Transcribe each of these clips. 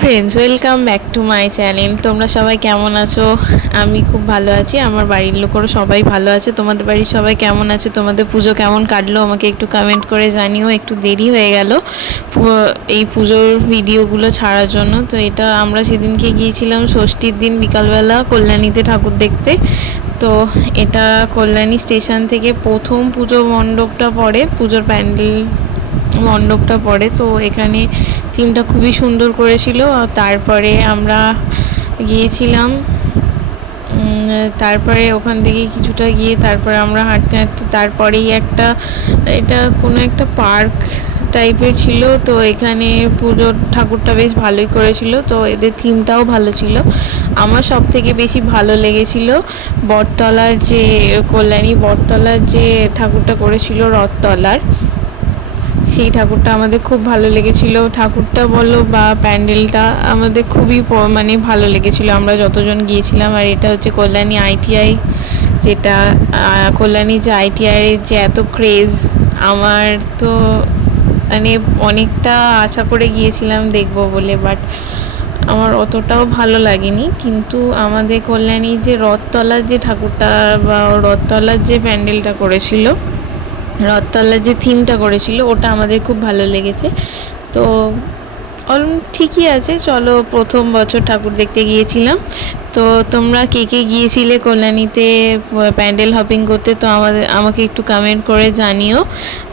Friends, welcome back to my channel. তোমরা সবাই কেমন আছো? আমি খুব ভালো আছি, আমার বাড়ির লোকেরও সবাই ভালো আছে। তোমাদের বাড়ির সবাই কেমন আছে? তোমাদের পুজো কেমন কাটলো আমাকে একটু কমেন্ট করে জানিও। একটু দেরি হয়ে গেল এই পুজোর ভিডিওগুলো ছাড়ার জন্য। তো এটা আমরা সেদিনকে গিয়েছিলাম ষষ্ঠীর দিন বিকালবেলা কল্যাণীতে ঠাকুর দেখতে। তো এটা কল্যাণী স্টেশন থেকে প্রথম পুজো মণ্ডপটা পড়ে, পুজোর প্যান্ডেল মণ্ডপটা পড়ে। তো এখানে থিমটা খুবই সুন্দর করেছিল। তারপরে আমরা গিয়েছিলাম, তারপরে ওখান থেকে কিছুটা গিয়ে তারপরে আমরা হাঁটতে হাঁটতে তারপরেই এটা কোনো একটা পার্ক টাইপের ছিল। তো এখানে পুজোর ঠাকুরটা বেশ ভালোই করেছিল, তো এদের থিমটাও ভালো ছিল। আমার সব থেকে বেশি ভালো লেগেছিল বটতলার যে কল্যাণী বটতলার যে ঠাকুরটা করেছিল রথতলার, সেই ঠাকুরটা আমাদের খুব ভালো লেগেছিল। ঠাকুরটা বলো বা প্যান্ডেলটা আমাদের খুবই মানে ভালো লেগেছিল আমরা যতজন গিয়েছিলাম। আর এটা হচ্ছে কল্যাণী আইটিআই, যেটা কল্যাণী যে আইটিআই যে এত ক্রেজ, আমার তো মানে অনেকটা আশা করে গিয়েছিলাম দেখবো বলে, বাট আমার অতটাও ভালো লাগেনি। কিন্তু আমাদের কল্যাণী যে রথতলার যে ঠাকুরটা বা রথতলার যে প্যান্ডেলটা করেছিল, রথতলার যে থিমটা করেছিল, ওটা আমাদের খুব ভালো লেগেছে। তো ঠিকই আছে, চলো প্রথম বছর ঠাকুর দেখতে গিয়েছিলাম। তো তোমরা কে কে গিয়েছিলে কল্যাণীতে প্যান্ডেল হপিং করতে? তো আমাকে একটু কমেন্ট করে জানিও।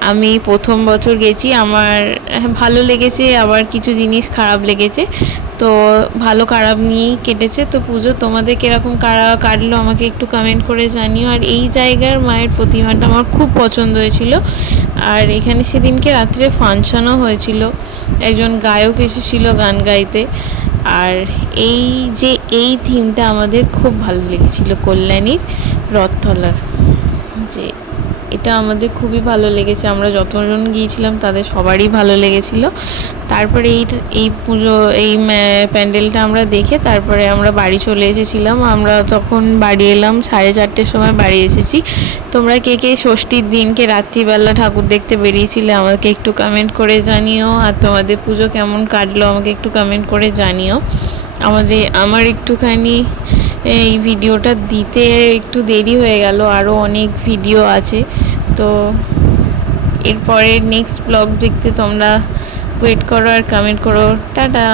আমি প্রথম বছর গেছি, আমার ভালো লেগেছে, আবার কিছু জিনিস খারাপ লেগেছে। তো ভালো খারাপ নিয়েই কেটেছে। তো পুজো তোমাদের কীরকম কাটলো আমাকে একটু কমেন্ট করে জানিও। আর এই জায়গার মায়ের প্রতিমাটা আমার খুব পছন্দ হয়েছিল। আর এখানে সেদিনকে রাত্রে ফাংশনও হয়েছিল, একজন গায়ক এসেছিল গান গাইতে। আর এই থিমটা আমাদের খুব ভালো লেগেছিল কল্যাণীর রথতলার, যে এটা আমাদের খুবই ভালো লেগেছে। আমরা যতজন গিয়েছিলাম তাদের সবারই ভালো লেগেছিল। তারপরে এই পুজো প্যান্ডেলটা আমরা দেখে তারপরে আমরা বাড়ি চলে এসেছিলাম। আমরা তখন বাড়ি এলাম 4:30 সময় বাড়ি এসেছি। তোমরা কে কে ষষ্ঠীর দিনকে রাত্রিবেলা ঠাকুর দেখতে বেরিয়েছিলে আমাকে একটু কমেন্ট করে জানিও। আর তোমাদের পুজো কেমন কাটলো আমাকে একটু কমেন্ট করে জানিও। আমার একটুখানি এই ভিডিওটা দিতে একটু দেরি হয়ে গেল, আরও অনেক ভিডিও আছে। তো এরপরে নেক্সট ব্লগ দেখতে তোমরা ওয়েট করো আর কমেন্ট করো। টাটা।